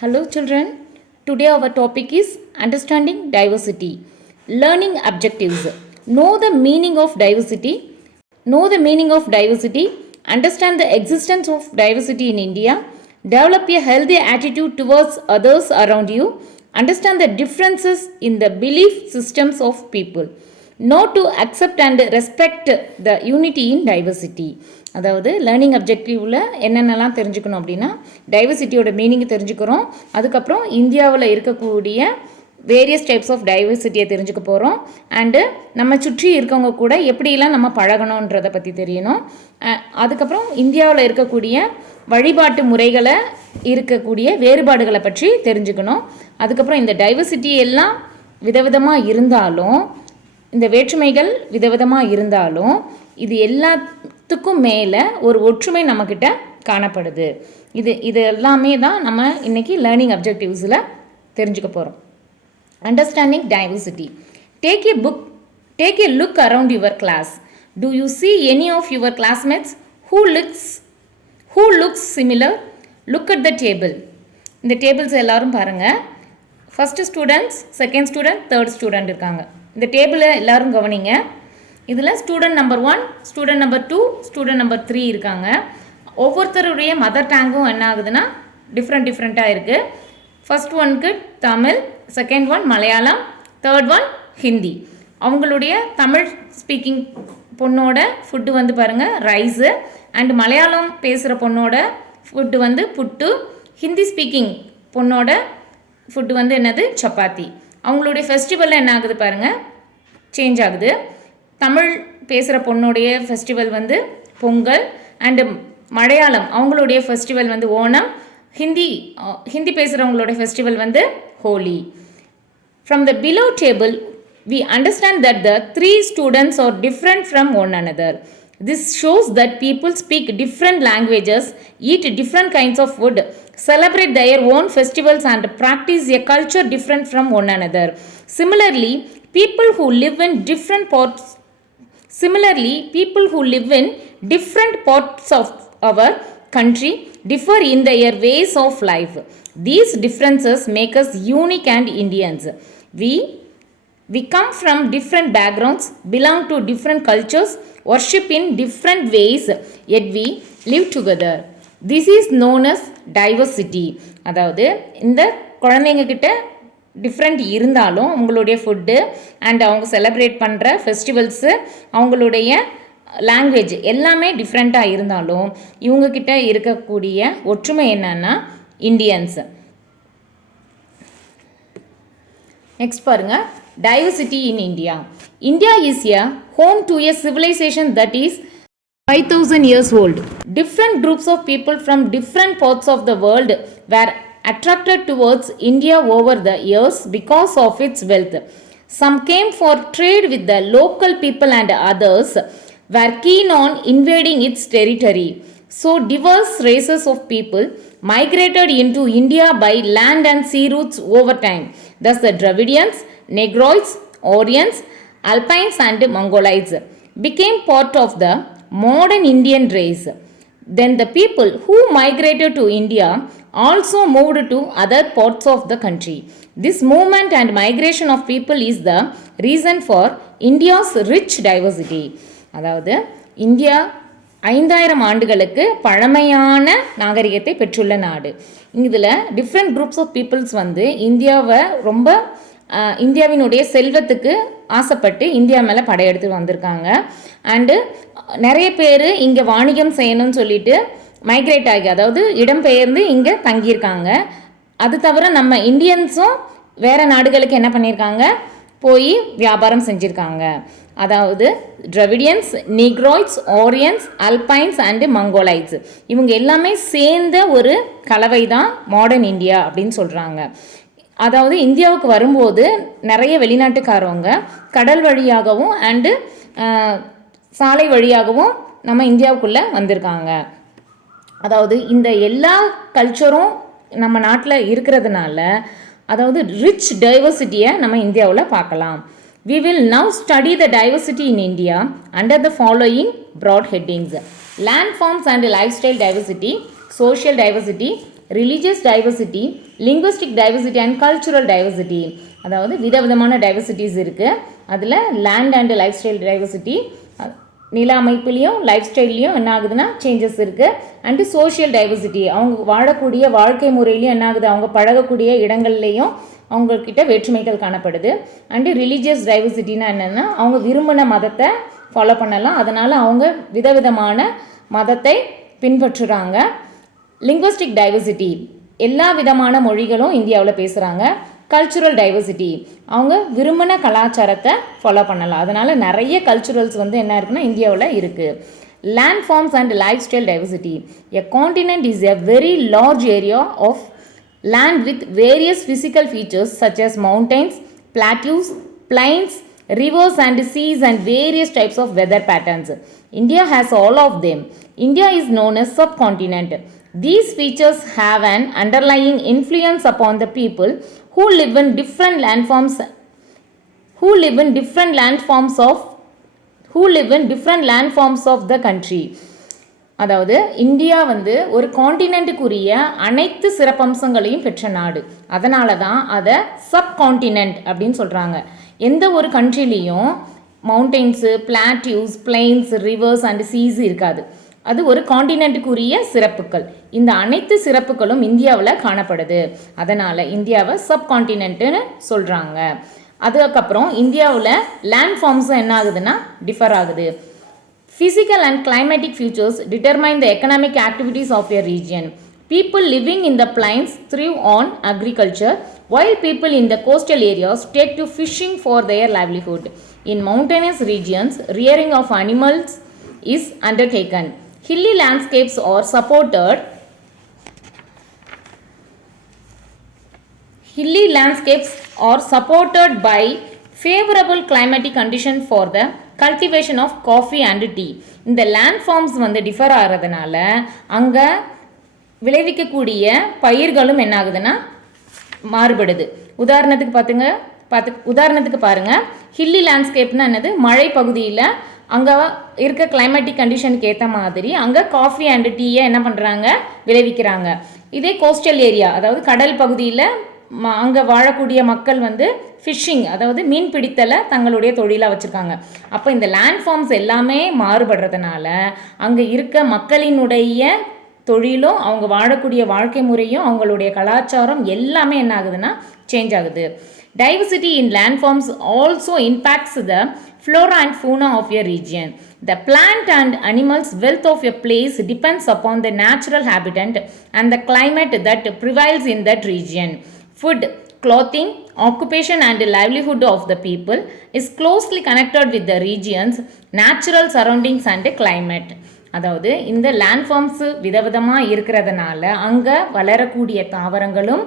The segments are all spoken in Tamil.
Hello children, today our topic is understanding diversity. Learning objectives. Know the meaning of diversity. Understand the existence of diversity in India. Develop a healthy attitude towards others around you. Understand the differences in the belief systems of people. Know to accept and respect the unity in diversity. அதாவது லேர்னிங் அப்ஜெக்டிவில் என்னென்னலாம் தெரிஞ்சுக்கணும் அப்படின்னா டைவர்சிட்டியோட மீனிங் தெரிஞ்சுக்கிறோம். அதுக்கப்புறம் இந்தியாவில் இருக்கக்கூடிய வேரியஸ் டைப்ஸ் ஆஃப் டைவர்சிட்டியை தெரிஞ்சுக்க போகிறோம். அண்டு நம்ம சுற்றி இருக்கவங்க கூட எப்படிலாம் நம்ம பழகணுன்றதை பற்றி தெரியணும். அதுக்கப்புறம் இந்தியாவில் இருக்கக்கூடிய வழிபாட்டு முறைகளை இருக்கக்கூடிய வேறுபாடுகளை பற்றி தெரிஞ்சுக்கணும். அதுக்கப்புறம் இந்த டைவர்சிட்டி எல்லாம் விதவிதமாக இருந்தாலும், இந்த வேற்றுமைகள் விதவிதமாக இருந்தாலும், இது எல்லாத்துக்கும் மேலே ஒரு ஒற்றுமை நம்மக்கிட்ட காணப்படுது. இது எல்லாமே தான் நம்ம இன்றைக்கி லேர்னிங் அப்ஜெக்டிவ்ஸில் தெரிஞ்சுக்க போகிறோம். Understanding diversity. Take a look around your class. Do you see any of your classmates who looks similar? Look at the table. இந்த டேபிள்ஸ் எல்லாரும் பாருங்கள். First students, second student, third student இருக்காங்க. இந்த டேபிளை எல்லோரும் கவனிங்க. இதில் student number 1, student number 2, student number 3 இருக்காங்க. ஒவ்வொருத்தருடைய மதர் டேங்கும் என்ன ஆகுதுன்னா டிஃப்ரெண்ட்டாக இருக்குது. ஃபஸ்ட் ஒன்க்கு Tamil, second one Malayalam, third one Hindi. அவங்களுடைய தமிழ் ஸ்பீக்கிங் பொண்ணோட ஃபுட்டு வந்து பாருங்கள் ரைஸு, அண்டு மலையாளம் பேசுகிற பொண்ணோட ஃபுட்டு வந்து புட்டு, ஹிந்தி ஸ்பீக்கிங் பொண்ணோட ஃபுட்டு வந்து என்னது சப்பாத்தி. அவங்களுடைய ஃபெஸ்டிவலில் என்ன ஆகுது பாருங்கள், சேஞ்ச் ஆகுது. தமிழ் பேசுகிற பொண்ணுடைய ஃபெஸ்டிவல் வந்து பொங்கல், அண்டு மலையாளம் அவங்களுடைய ஃபெஸ்டிவல் வந்து ஓணம், ஹிந்தி பேசுகிறவங்களோட ஃபெஸ்டிவல் வந்து Holi. From the below table, we understand that the 3 students are different from one another. This shows that people speak different languages, eat different kinds of food, celebrate their own festivals and practice a culture different from one another. Similarly, people who live in different parts of our country differ in their ways of life. These differences make us unique and Indians. We come from different backgrounds, belong to different cultures, worship in different ways, yet we live together. This is known as diversity. அதாவது இந்த குழந்தைங்க கிட்ட டிஃப்ரெண்ட் இருந்தாலும் அவங்களுடைய ஃபுட்டு அண்ட் அவங்க செலிப்ரேட் பண்ணுற ஃபெஸ்டிவல்ஸு, அவங்களுடைய லாங்குவேஜ் எல்லாமே டிஃப்ரெண்ட்டாக இருந்தாலும் இவங்கக்கிட்ட இருக்கக்கூடிய ஒற்றுமை என்னன்னா இண்டியன்ஸ். நெக்ஸ்ட் பாருங்கள், diversity in India. India is a home to a civilization that is 5,000 years old. Different groups of people from different parts of the world were attracted towards India over the years because of its wealth. Some came for trade with the local people and others were keen on invading its territory. So diverse races of people migrated into India by land and sea routes over time. Thus the Dravidians, Negroids, Aryans, Alpines and Mongolites became part of the modern Indian race. Then the people who migrated to India also moved to other parts of the country. This movement and migration of people is the reason for India's rich diversity. அதாவது இந்தியா 5000 ஆண்டுகளுக்கு பழமையான நாகரிகத்தை பெற்றுள்ள நாடு. இதில் டிஃப்ரெண்ட் குரூப்ஸ் ஆஃப் பீப்புள்ஸ் வந்து இந்தியாவினுடைய செல்வத்துக்கு ஆசைப்பட்டு இந்தியா மேலே படையெடுத்து வந்திருக்காங்க. அண்டு நிறைய பேர் இங்கே வாணிகம் செய்யணும்னு சொல்லிட்டு மைக்ரேட் ஆகி, அதாவது இடம்பெயர்ந்து இங்கே தங்கியிருக்காங்க. அது தவிர நம்ம இந்தியன்ஸும் வேறு நாடுகளுக்கு என்ன பண்ணியிருக்காங்க, போய் வியாபாரம் செஞ்சுருக்காங்க. அதாவது டிராவிடியன்ஸ், நீக்ராய்ட்ஸ், ஓரியன்ஸ், அல்பைன்ஸ் அண்டு மங்கோலைட்ஸ் இவங்க எல்லாமே சேர்ந்த ஒரு கலவை தான் மாடர்ன் இந்தியா அப்படின்னு சொல்கிறாங்க. அதாவது இந்தியாவுக்கு வரும்போது நிறைய வெளிநாட்டுக்காரவங்க கடல் வழியாகவும் அண்டு சாலை வழியாகவும் நம்ம இந்தியாவுக்குள்ளே வந்திருக்காங்க. அதாவது இந்த எல்லா கல்ச்சரும் நம்ம நாட்டில் இருக்கிறதுனால அதாவது ரிச் டைவர்சிட்டியை நம்ம இந்தியாவில் பார்க்கலாம். We will now study the diversity in India under the following broad headings: land forms and lifestyle diversity, social diversity, religious diversity, linguistic diversity and cultural diversity. அதாவது விதவிதமான டைவர்சிட்டிஸ் இருக்குது. அதில் land and lifestyle diversity, நில அமைப்புலேயும் லைஃப் ஸ்டைல்லையும் என்ன ஆகுதுன்னா சேஞ்சஸ் இருக்குது. அண்டு சோஷியல் டைவர்சிட்டி, அவங்க வாழக்கூடிய வாழ்க்கை முறையிலையும் என்ன ஆகுது, அவங்க பழகக்கூடிய இடங்கள்லேயும் அவங்கக்கிட்ட வேற்றுமைகள் காணப்படுது. அண்டு ரிலீஜியஸ் டைவர்சிட்டின்னா என்னென்னா அவங்க விரும்பின மதத்தை ஃபாலோ பண்ணலாம், அதனால் அவங்க விதவிதமான மதத்தை பின்பற்றுறாங்க. லிங்குவிஸ்டிக் டைவர்சிட்டி, எல்லா விதமான மொழிகளும் இந்தியாவில் பேசுகிறாங்க. கல்ச்சுரல் டைவர்சிட்டி, அவங்க விரும்பின கலாச்சாரத்தை ஃபாலோ பண்ணலாம், அதனால் நிறைய கல்ச்சுரல்ஸ் வந்து என்ன இருக்குன்னா இந்தியாவில் இருக்குது. Landforms and lifestyle diversity, a continent is a very large area of land with various physical features such as mountains, plateaus, plains, rivers and seas and various types of weather patterns. India has all of them. India is known as subcontinent. These features have an underlying influence upon the people who live in different landforms of the country. அதாவது இந்தியா வந்து ஒரு காண்டினென்ட்டுக்குரிய அனைத்து சிறப்பம்சங்களையும் பெற்ற நாடு, அதனால தான் அதை சப்காண்டினென்ட் அப்படின்னு சொல்கிறாங்க. எந்த ஒரு கண்ட்ரிலையும் mountains, plateaus, plains, rivers and seas இருக்காது. அது ஒரு காண்டினென்ட்டுக்குரிய சிறப்புகள். இந்த அனைத்து சிறப்புகளும் இந்தியாவில் காணப்படுது, அதனால் இந்தியாவை சப்காண்டினென்ட்டுன்னு சொல்கிறாங்க. அதுக்கப்புறம் இந்தியாவில் லேண்ட் ஃபார்ம்ஸும் என்ன ஆகுதுன்னா டிஃபர் ஆகுது. Physical and climatic features determine the economic activities of a region. People living in the plains thrive on agriculture, while people in the coastal areas take to fishing for their livelihood. In mountainous regions, rearing of animals is undertaken. Hilly landscapes are supported by favorable climatic conditions for the cultivation of coffee and tea. இந்த லேண்ட் ஃபார்ம்ஸ் வந்து டிஃபர் ஆகிறதுனால அங்கே விளைவிக்கக்கூடிய பயிர்களும் என்ன ஆகுதுன்னா மாறுபடுது. உதாரணத்துக்கு பாருங்கள், ஹில்லி லேண்ட்ஸ்கேப்னா என்னது, மழை பகுதியில் அங்கே இருக்க கிளைமேட்டிக் கண்டிஷனுக்கு ஏற்ற மாதிரி அங்கே காஃபி அண்ட் டீயை என்ன பண்ணுறாங்க, விளைவிக்கிறாங்க. இதே கோஸ்டல் ஏரியா, அதாவது கடல் பகுதியில் அங்கே வாழக்கூடிய மக்கள் வந்து ஃபிஷ்ஷிங், அதாவது மீன் பிடித்தலை தங்களுடைய தொழிலாக வச்சுருக்காங்க. அப்போ இந்த லேண்ட் ஃபார்ம்ஸ் எல்லாமே மாறுபடுறதுனால அங்கே இருக்க மக்களினுடைய தொழிலும் அவங்க வாழக்கூடிய வாழ்க்கை முறையும் அவங்களுடைய கலாச்சாரம் எல்லாமே என்ன ஆகுதுன்னா சேஞ்ச் ஆகுது. Diversity in landforms also impacts the flora and fauna of a region. The plant and animals wealth of a place depends upon the natural habitat and the climate that prevails in that region. Food, clothing, occupation and livelihood of the people is closely connected with the region's natural surroundings and climate. அதாவது இந்த லேண்ட் ஃபார்ம்ஸ் விதவிதமாக இருக்கிறதுனால அங்கே வளரக்கூடிய தாவரங்களும்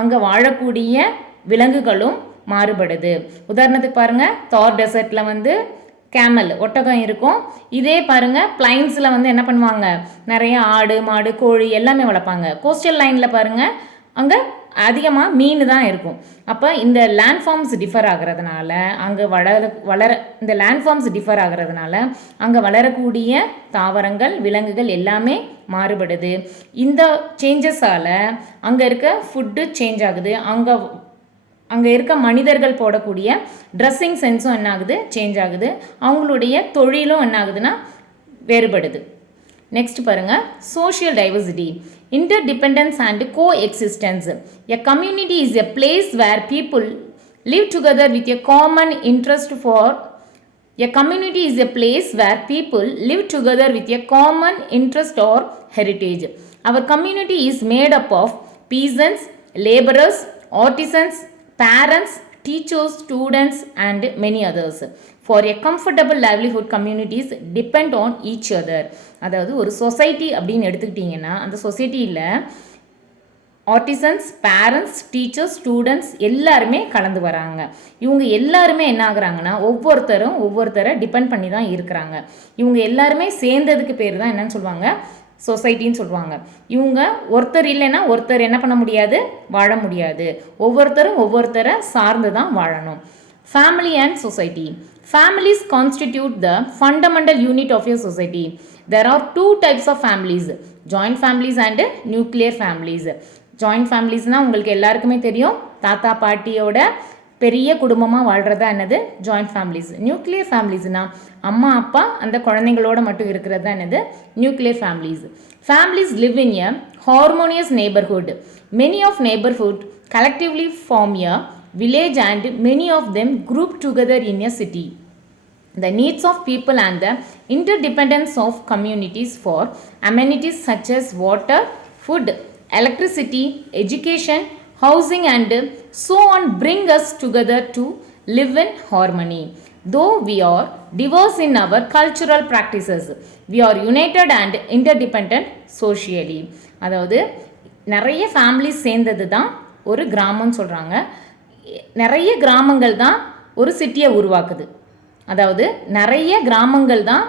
அங்கே வாழக்கூடிய விலங்குகளும் மாறுபடுது. உதாரணத்துக்கு பாருங்கள், தார் டெசர்ட்டில் வந்து கேமல், ஒட்டகம் இருக்கும். இதே பாருங்கள் பிளைன்ஸில் வந்து என்ன பண்ணுவாங்க, நிறைய ஆடு, மாடு, கோழி எல்லாமே வளர்ப்பாங்க. கோஸ்டல் லைனில் பாருங்கள் அங்கே அதிகமாக மீன் தான் இருக்கும். அப்போ இந்த லேண்ட் ஃபார்ம்ஸ் டிஃபர் ஆகிறதுனால அங்கே இந்த லேண்ட் ஃபார்ம்ஸ் டிஃபர் ஆகிறதுனால அங்கே வளரக்கூடிய தாவரங்கள், விலங்குகள் எல்லாமே மாறுபடுது. இந்த சேஞ்சஸால் அங்கே இருக்க ஃபுட்டு சேஞ்ச் ஆகுது. அங்கே இருக்க மனிதர்கள் போடக்கூடிய ட்ரெஸ்ஸிங் சென்ஸும் என்ன ஆகுது, சேஞ்ச் ஆகுது. அவங்களுடைய தொழிலும் என்ன ஆகுதுன்னா வேறுபடுது. நெக்ஸ்ட் பாருங்கள், social diversity, interdependence and coexistence. A community is a place where people live together with a common interest for or heritage. Our community is made up of peasants, laborers, artisans, parents, teachers, students and many others. For a comfortable livelihood, communities depend on each other. அதாவது ஒரு சொசைட்டி அப்படின்னு எடுத்துக்கிட்டிங்கன்னா அந்த சொசைட்டியில் ஆர்டிசன்ஸ், பேரண்ட்ஸ், டீச்சர்ஸ், ஸ்டூடெண்ட்ஸ் எல்லாருமே கலந்து வராங்க. இவங்க எல்லாருமே என்ன ஆகுறாங்கன்னா ஒவ்வொருத்தரை டிபெண்ட் பண்ணி தான் இருக்கிறாங்க. இவங்க எல்லாருமே சேர்ந்ததுக்கு பேர் தான் என்னன்னு சொல்லுவாங்க, சொசைட்டின்னு சொல்லுவாங்க. இவங்க ஒருத்தர் இல்லைன்னா ஒருத்தர் என்ன பண்ண முடியாது, வாழ முடியாது. ஒவ்வொருத்தரை சார்ந்து தான் வாழணும். Family and society. Families constitute the fundamental unit of a society. There are two types of families, joint families and nuclear families. Joint ஃபேமிலிஸ்னால் உங்களுக்கு எல்லாருக்குமே தெரியும், தாத்தா பாட்டியோட பெரிய குடும்பமாக வாழ்கிறதா என்னது ஜாயிண்ட் ஃபேமிலிஸ். நியூக்ளியர் ஃபேமிலிஸ்னால் அம்மா அப்பா அந்த குழந்தைங்களோட மட்டும் இருக்கிறது தான் என்னது nuclear families. Families live in a harmonious neighbourhood. Many of neighbourhood collectively form a village and many of them group together in a city. The needs of people and the interdependence of communities for amenities such as water, food, electricity, education, housing and so on bring us together to live in harmony. Though we are diverse in our cultural practices, we are united and interdependent socially. அதாவது நிறைய ஃபேமிலிஸ் சேர்ந்தது தான் ஒரு கிராமம்னு சொல்கிறாங்க. நிறைய கிராமங்கள் தான் ஒரு சிட்டியை உருவாக்குது. அதாவது நிறைய கிராமங்கள் தான்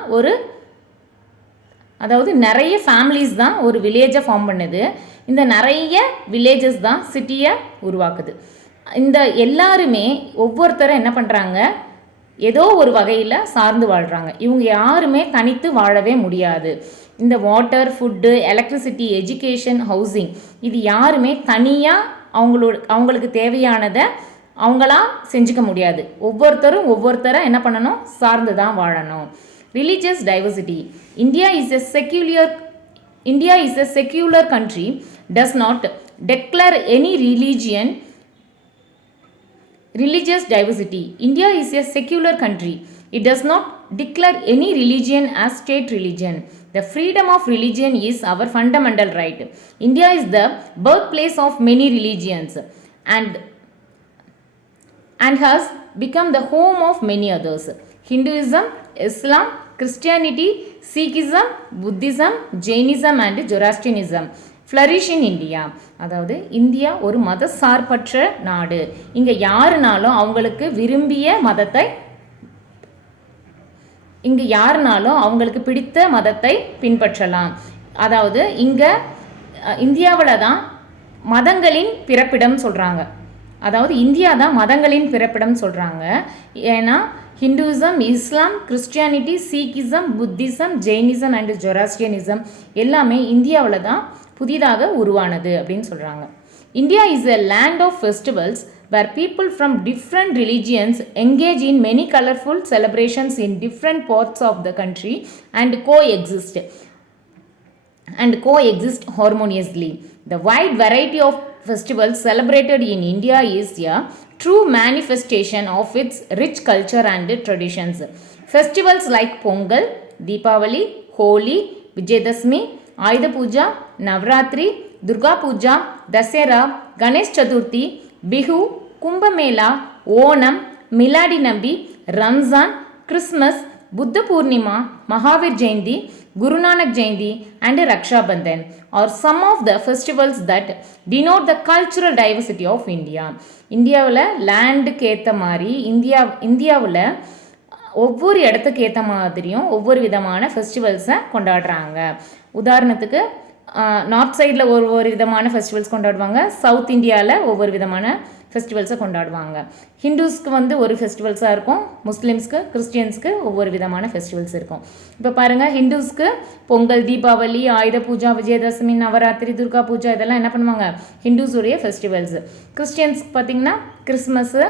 நிறைய ஃபேமிலிஸ் தான் ஒரு வில்லேஜை ஃபார்ம் பண்ணுது. இந்த நிறைய வில்லேஜஸ் தான் சிட்டியை உருவாக்குது. இந்த எல்லாருமே ஒவ்வொருத்தரும் என்ன பண்ணுறாங்க, ஏதோ ஒரு வகையில் சார்ந்து வாழ்கிறாங்க. இவங்க யாருமே தனித்து வாழவே முடியாது. இந்த water, food, electricity, education, housing இது யாருமே தனியாக அவங்களுக்கு தேவையானதை அவங்களா செஞ்சுக்க முடியாது. ஒவ்வொருத்தரை என்ன பண்ணணும், சார்ந்து தான் வாழணும். Religious diversity. India is a secular country, does not declare any religious diversity. India is a secular country. It does not declare any religion as state religion. The freedom of religion is our fundamental right. India is the birthplace of many religions and has become the home of many others. Hinduism, Islam, Christianity, Sikhism, Buddhism, Jainism and Zoroastrianism flourish in India. அதாவது இந்தியா ஒரு மத சார்பற்ற நாடு. இங்கே யாருனாலும் அவங்களுக்கு பிடித்த மதத்தை பின்பற்றலாம். அதாவது இங்கே இந்தியாவில் தான் மதங்களின் பிறப்பிடம் சொல்கிறாங்க. அதாவது இந்தியா தான் மதங்களின் பிறப்பிடம் சொல்கிறாங்க. ஏன்னா Hinduism, Islam, Christianity, Sikhism, Buddhism, Jainism and Zoroastrianism எல்லாமே இந்தியாவில் தான் புதிதாக உருவானது அப்படின்னு சொல்கிறாங்க. India is a land of festivals where people from different religions engage in many colorful celebrations in different parts of the country and coexist harmoniously. The wide variety of festivals celebrated in India is a true manifestation of its rich culture and traditions. Festivals like Pongal, Deepavali, Holi, Vijayadashmi, Ayudha Puja, Navratri, Durga Puja, Dasera, Ganesh Chaturthi, Bihu, Kumbhamela, Onam, Miladi Nabi, Ramzan, Christmas, Buddha Purnima, Mahavir Jayanti, Guru Nanak Jayanti and Raksha Bandhan are some of the festivals that denote the cultural diversity of India. இந்தியாவில் லேண்டுக்கு ஏற்ற மாதிரி இந்தியாவில் ஒவ்வொரு இடத்துக்கு ஏற்ற மாதிரியும் ஒவ்வொரு விதமான ஃபெஸ்டிவல்ஸை கொண்டாடுறாங்க. உதாரணத்துக்கு நார்த் சைடில் ஒவ்வொரு விதமான ஃபெஸ்டிவல்ஸ் கொண்டாடுவாங்க, சவுத் இந்தியாவில் ஒவ்வொரு விதமான ஃபெஸ்டிவல்ஸை கொண்டாடுவாங்க. ஹிந்துஸ்க்கு ஒரு ஃபெஸ்டிவல்ஸாக இருக்கும், முஸ்லீம்ஸ்க்கு, கிறிஸ்டியன்ஸ்க்கு ஒவ்வொரு விதமான ஃபெஸ்டிவல்ஸ் இருக்கும். இப்போ பாருங்கள், ஹிந்துஸ்க்கு பொங்கல், தீபாவளி, ஆயுத பூஜா, விஜயதசமி, நவராத்திரி, துர்கா பூஜா இதெல்லாம் என்ன பண்ணுவாங்க, ஹிந்துஸுடைய ஃபெஸ்டிவல்ஸ். கிறிஸ்டியன்ஸ்க்கு பார்த்திங்கன்னா கிறிஸ்மஸ்ஸு,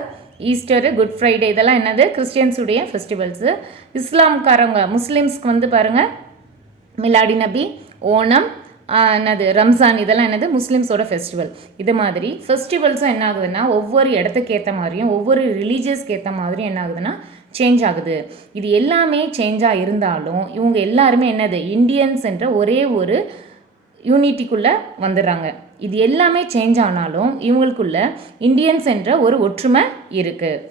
ஈஸ்டரு, குட் ஃப்ரைடே இதெல்லாம் என்னது கிறிஸ்டியன்ஸுடைய ஃபெஸ்டிவல்ஸு. இஸ்லாம்காரங்க முஸ்லீம்ஸ்க்கு பாருங்கள் மிலாடி நபி, ஓணம், ரம்ஜான் இதெல்லாம் என்னது முஸ்லீம்ஸோட ஃபெஸ்டிவல். இது மாதிரி ஃபெஸ்டிவல்ஸும் என்ன ஆகுதுன்னா ஒவ்வொரு இடத்துக்கு ஏற்ற மாதிரியும் ஒவ்வொரு ரிலீஜியஸ்க்கு ஏற்ற மாதிரியும் என்ன ஆகுதுன்னா சேஞ்ச் ஆகுது. இது எல்லாமே சேஞ்சாக இருந்தாலும் இவங்க எல்லாருமே என்னது இந்தியன்ஸ் என்ற ஒரே ஒரு யூனிட்டிக்குள்ளே வந்துடுறாங்க. இது எல்லாமே சேஞ்ச் ஆனாலும் இவங்களுக்குள்ள இந்தியன்ஸ் என்ற ஒரு ஒற்றுமை இருக்குது.